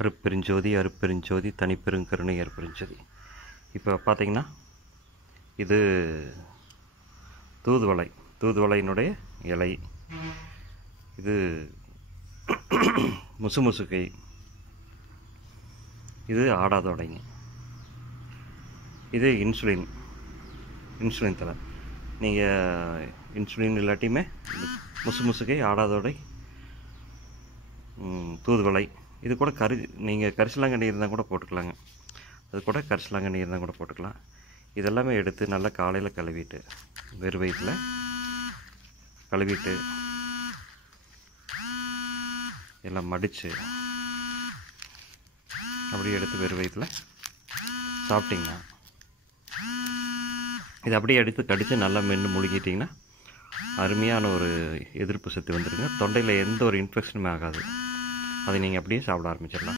அருட்பெருஞ்சோதி அருட்பெருஞ்சோதி தனிப்பெருங்கருணை அருட்பெருஞ்சோதி. இப்போ பார்த்தீங்கன்னா இது தூதுவளையினுடைய இலை. இது முசுமுசுக்கை. இது ஆடாதோடைங்க. இது இன்சுலின் தலை. நீங்கள் இன்சுலின் இல்லாட்டியுமே முசுமுசுக்கை, ஆடாதோடை, தூதுவளை, இது கூட நீங்கள் கரிசலாங்கண்ணி இருந்தால் கூட போட்டுக்கலாங்க. அது கூட கரிசலாங்கண்ணி இருந்தால் கூட போட்டுக்கலாம். இதெல்லாமே எடுத்து நல்லா காலையில் கழுவிட்டு, வெறும் வயிற்றில் கழுவிட்டு எல்லாம் மடித்து அப்படியே எடுத்து வெறும் வயிற்றில் சாப்பிட்டிங்கன்னா, இதை அப்படியே எடுத்து கடித்து நல்லா மென்று முழுங்கிட்டிங்கன்னா அருமையான ஒரு எதிர்ப்பு சக்தி வந்துடுங்க. தொண்டையில் எந்த ஒரு இன்ஃபெக்ஷனுமே ஆகாது. அதை நீங்கள் அப்படியே சாப்பிட ஆரம்பிச்சிடலாம்.